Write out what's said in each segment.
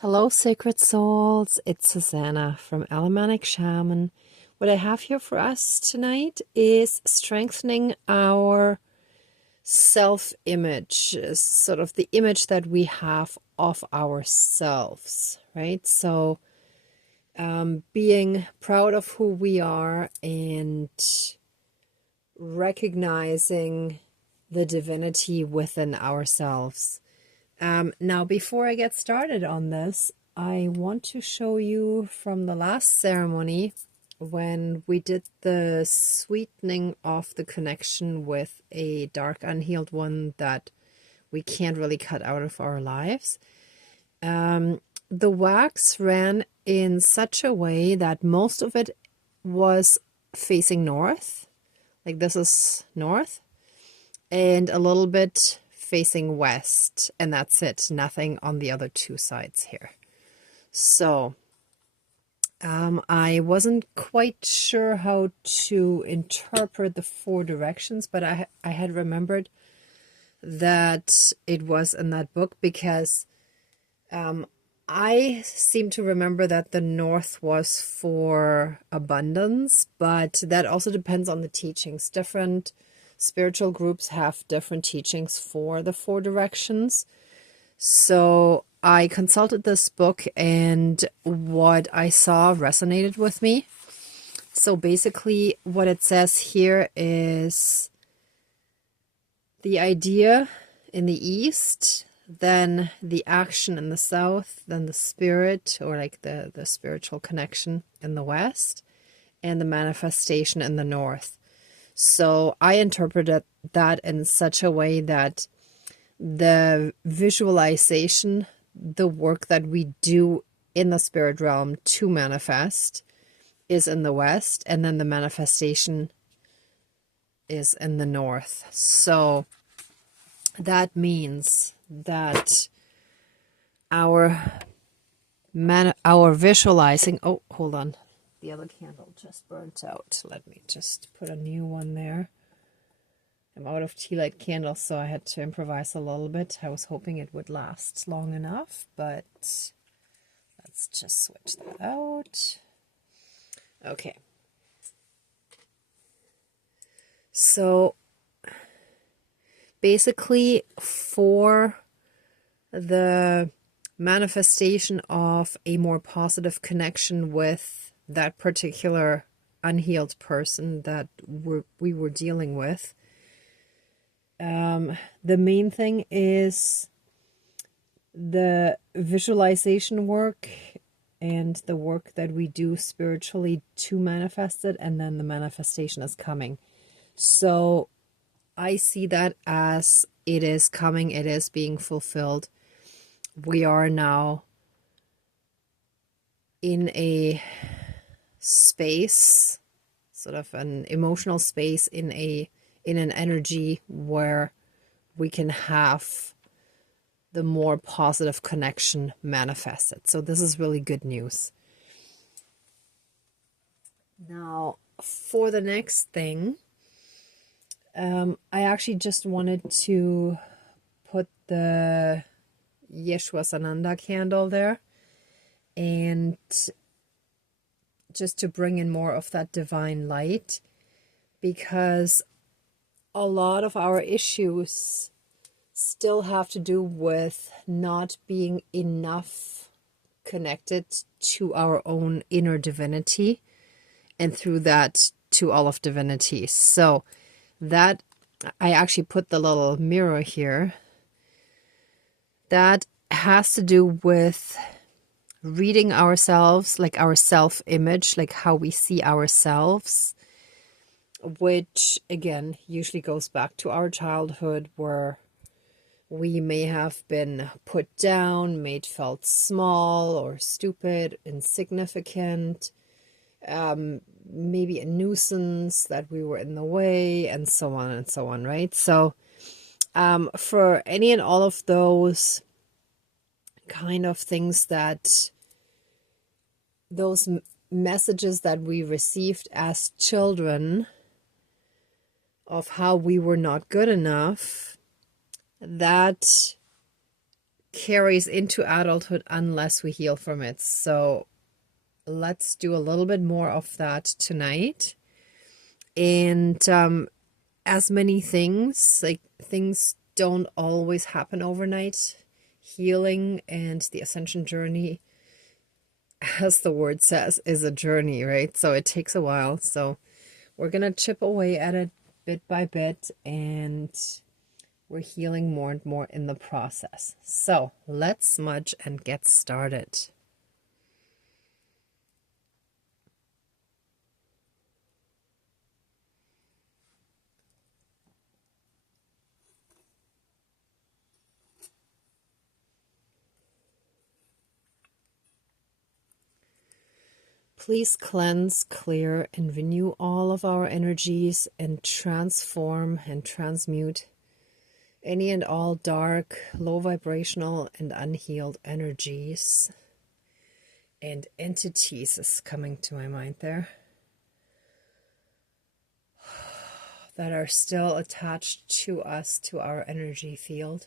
Hello, sacred souls. It's Susanna from Alamanic Shaman. What I have here for us tonight is strengthening our self image, sort of the image that we have of ourselves, right? So, being proud of who we are and recognizing the divinity within ourselves. Now, before I get started on this, I want to show you from the last ceremony when we did the sweetening of the connection with a dark, unhealed one that we can't really cut out of our lives. The wax ran in such a way that most of it was facing north, like this is north, and a little bit facing west, and that's it. Nothing on the other two sides here. So I wasn't quite sure how to interpret the four directions, but I had remembered that it was in that book because I seem to remember that the north was for abundance, but that also depends on the teachings. Different spiritual groups have different teachings for the four directions. So I consulted this book and what I saw resonated with me. So basically what it says here is the idea in the east, then the action in the south, then the spirit or like the spiritual connection in the west, and the manifestation in the north. So I interpreted that in such a way that the visualization, the work that we do in the spirit realm to manifest is in the west, and then the manifestation is in the north. So that means that our visualizing, oh, hold on. The other candle just burnt out. Let me just put a new one there. I'm out of tea light candles, so I had to improvise a little bit. I was hoping it would last long enough, but let's just switch that out. Okay. So basically for the manifestation of a more positive connection with that particular unhealed person that we were dealing with, the main thing is the visualization work and the work that we do spiritually to manifest it, and then the manifestation is coming. So I see that as it is coming, it is being fulfilled. We are now in a space, sort of an emotional space, in an energy where we can have the more positive connection manifested. So this is really good news. Now, for the next thing, I actually just wanted to put the Yeshua Sananda candle there, and just to bring in more of that divine light, because a lot of our issues still have to do with not being enough connected to our own inner divinity, and through that to all of divinity. So that, I actually put the little mirror here, that has to do with reading ourselves, like our self-image, like how we see ourselves, which again usually goes back to our childhood, where we may have been put down, made felt small or stupid, insignificant, maybe a nuisance, that we were in the way, and so on and so on, right? So for any and all of those kind of things, that those messages that we received as children of how we were not good enough, that carries into adulthood unless we heal from it. So let's do a little bit more of that tonight. And as many things, like things don't always happen overnight. Healing and the ascension journey, as the word says, is a journey, right? So it takes a while. So we're going to chip away at it bit by bit, and we're healing more and more in the process. So let's smudge and get started. Please cleanse, clear, and renew all of our energies and transform and transmute any and all dark, low vibrational, and unhealed energies and entities is coming to my mind there that are still attached to us, to our energy field.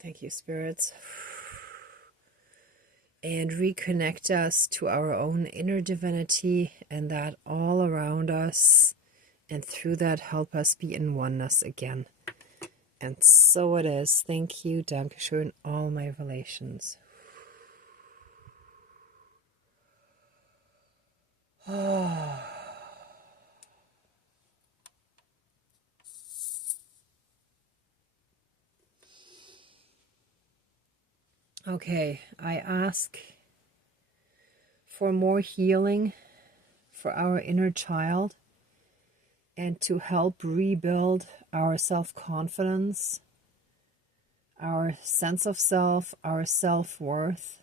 Thank you, spirits. And reconnect us to our own inner divinity and that all around us, and through that help us be in oneness again. And so it is. Thank you, Dankeschön, all my relations. Okay, I ask for more healing for our inner child and to help rebuild our self-confidence, our sense of self, our self-worth,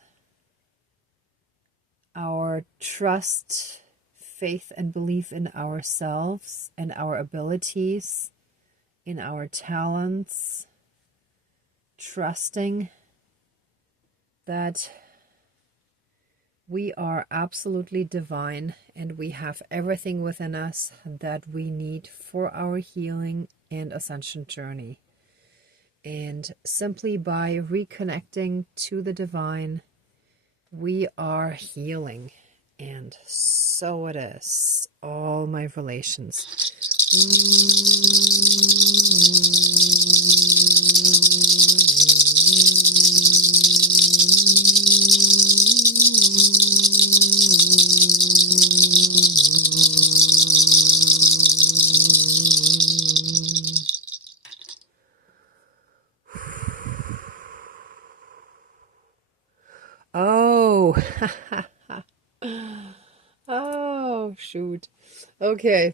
our trust, faith, and belief in ourselves and our abilities, in our talents, trusting that we are absolutely divine and we have everything within us that we need for our healing and ascension journey. And simply by reconnecting to the divine, we are healing. And so it is. All my relations. Oh, oh, shoot. Okay,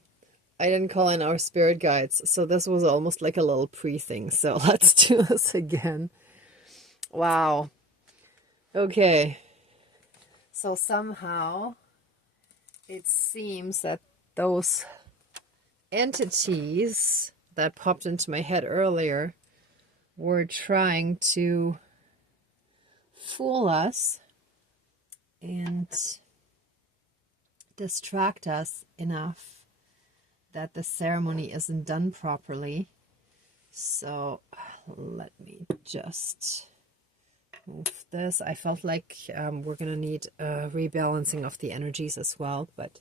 I didn't call in our spirit guides, so this was almost like a little pre-thing. So let's do this again. Wow. Okay, so somehow it seems that those entities that popped into my head earlier were trying to fool us and distract us enough that the ceremony isn't done properly. So let me just move this. I felt like we're going to need a rebalancing of the energies as well, but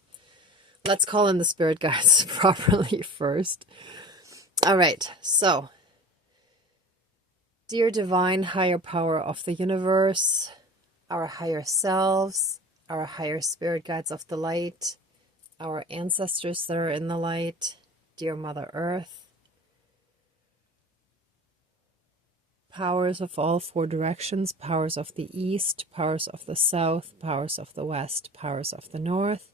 let's call in the spirit guides properly first. All right, so dear divine higher power of the universe, our higher selves, our higher spirit guides of the light, our ancestors that are in the light, dear Mother Earth, powers of all four directions, powers of the east, powers of the south, powers of the west, powers of the north,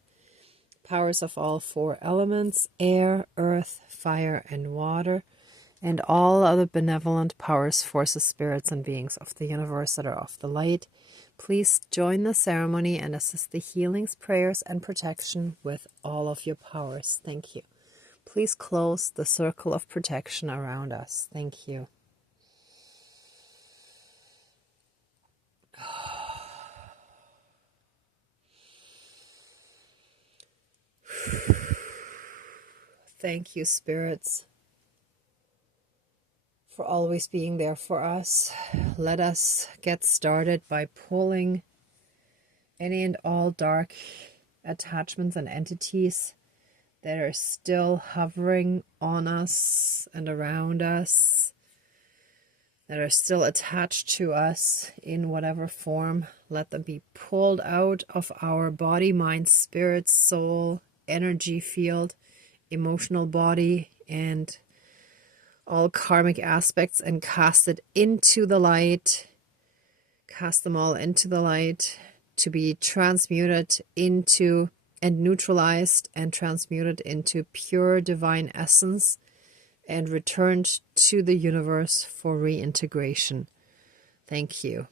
powers of all four elements, air, earth, fire, and water, and all other benevolent powers, forces, spirits, and beings of the universe that are of the light. Please join the ceremony and assist the healings, prayers, and protection with all of your powers. Thank you. Please close the circle of protection around us. Thank you. Thank you, spirits, for always being there for us. let us get started by pulling any and all dark attachments and entities that are still hovering on us and around us, that are still attached to us in whatever form. Let them be pulled out of our body, mind, spirit, soul, energy field, emotional body, and all karmic aspects, and cast it into the light. Cast them all into the light to be transmuted into and neutralized and transmuted into pure divine essence and returned to the universe for reintegration. Thank you.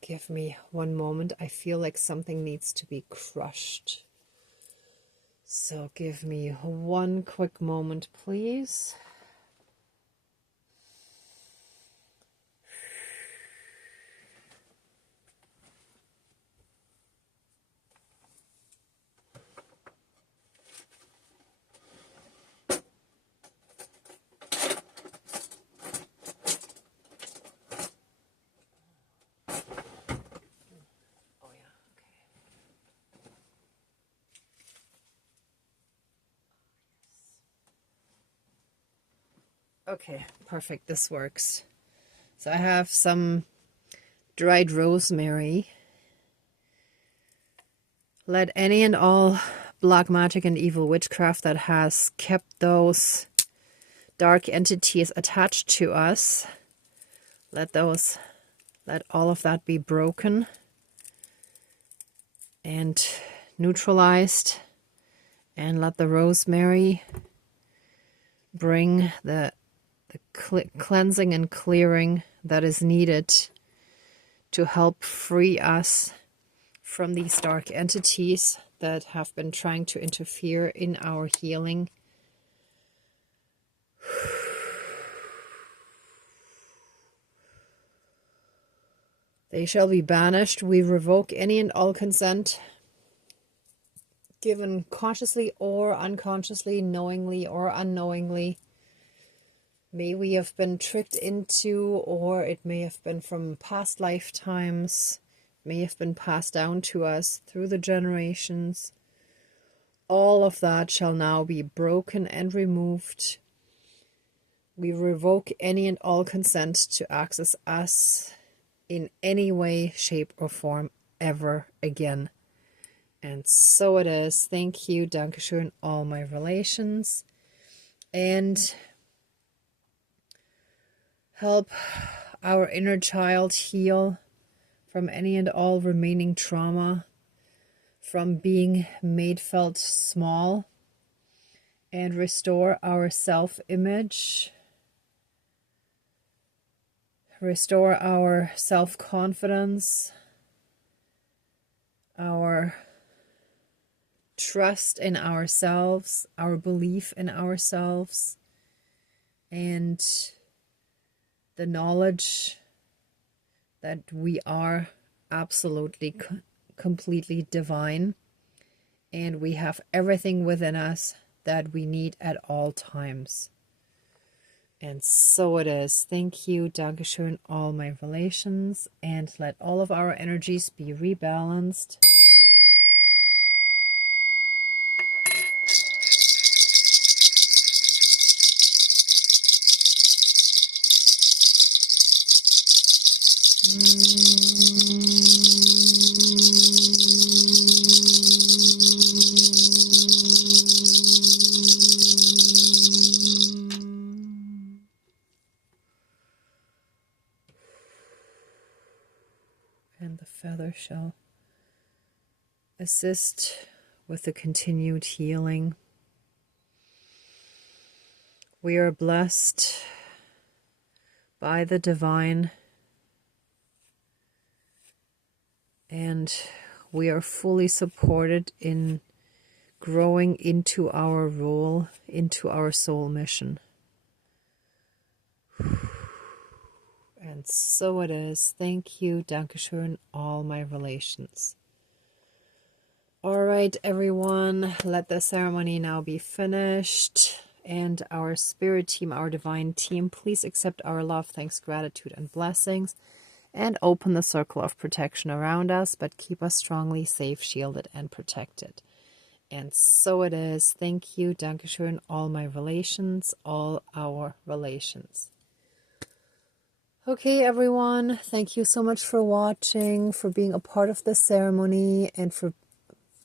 Give me one moment. I feel like something needs to be crushed. So give me one quick moment, please. Okay, perfect. This works. So I have some dried rosemary. Let any and all black magic and evil witchcraft that has kept those dark entities attached to us, let all of that be broken and neutralized, and let the rosemary bring the cleansing and clearing that is needed to help free us from these dark entities that have been trying to interfere in our healing. They shall be banished. We revoke any and all consent given consciously or unconsciously, knowingly or unknowingly. May we have been tricked into, or it may have been from past lifetimes, may have been passed down to us through the generations. All of that shall now be broken and removed. We revoke any and all consent to access us in any way, shape, or form ever again. And so it is. Thank you, Dankeschön, all my relations. And help our inner child heal from any and all remaining trauma, from being made felt small, and restore our self-image, restore our self-confidence, our trust in ourselves, our belief in ourselves, and the knowledge that we are absolutely, completely divine, and we have everything within us that we need at all times. And so it is. Thank you, Dankeschön, all my relations, and let all of our energies be rebalanced. And the feather shall assist with the continued healing. We are blessed by the divine, and we are fully supported in growing into our role, into our soul mission. And so it is. Thank you, Dankeschön, all my relations. All right, everyone, let the ceremony now be finished. and our spirit team, our divine team, please accept our love, thanks, gratitude, and blessings, and open the circle of protection around us, but keep us strongly safe, shielded, and protected. And so it is. Thank you. Dankeschön. All my relations, all our relations. Okay, everyone. Thank you so much for watching, for being a part of this ceremony, and for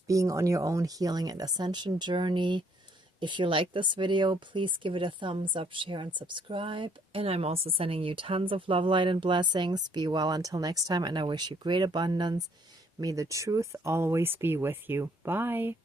being on your own healing and ascension journey. If you like this video, please give it a thumbs up, share, and subscribe. And I'm also sending you tons of love, light, and blessings. Be well until next time, and I wish you great abundance. May the truth always be with you. Bye.